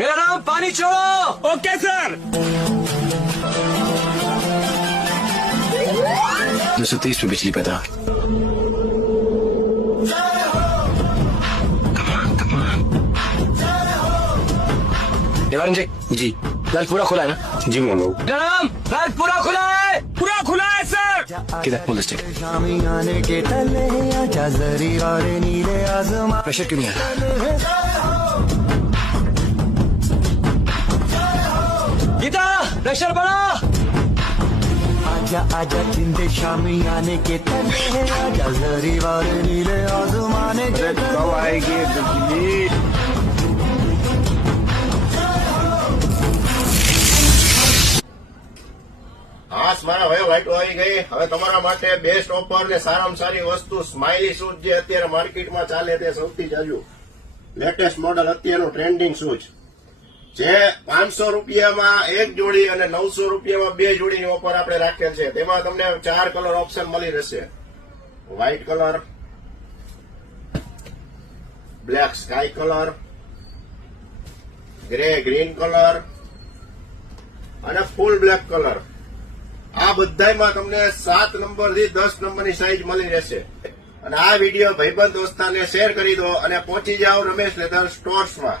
मेरा नाम पानी छोड़ो। Okay sir. 230 पे बिजली पैदा। निवारण जी नल पूरा खुला है ना? जी मोनू। मेरा नाम नल पूरा खुला है। पूरा खुला है सर। किधर पुल स्टेट? प्रेशर क्यों नहीं आ रहा? गीता प्रेशर बढ़ा। आजा आजा चिंते शामी आने के तले आजा जरी वाले नीले आसमाने के कब आएगी बिजली? હા મારા ભાઈઓ લાઈટો આવી ગઈ. હવે તમારા માટે બેસ્ટ ઓફર ને સારામાં સારી વસ્તુ સ્માઇલી શૂઝ જે અત્યારે માર્કેટમાં ચાલે તે સૌથી જાજુ લેટેસ્ટ મોડલ અત્યારનું ટ્રેન્ડિંગ શૂઝ જે 500 રૂપિયામાં એક જોડી અને 900 રૂપિયામાં બે જોડીની ઓફર આપણે રાખેલ છે. તેમાં તમને 4 કલર ઓપ્શન મળી રહેશે. White colour, black sky colour, grey green colour અને ફૂલ બ્લેક કલર. આ બધામાં તમને 7 નંબરથી 10 નંબરની સાઈઝ મળી રહેશે. અને આ વિડીયો ભાઈબંધ દોસ્તારને શેર કરી દો અને પહોંચી જાઓ રમેશ લેધર સ્ટોર્સમાં.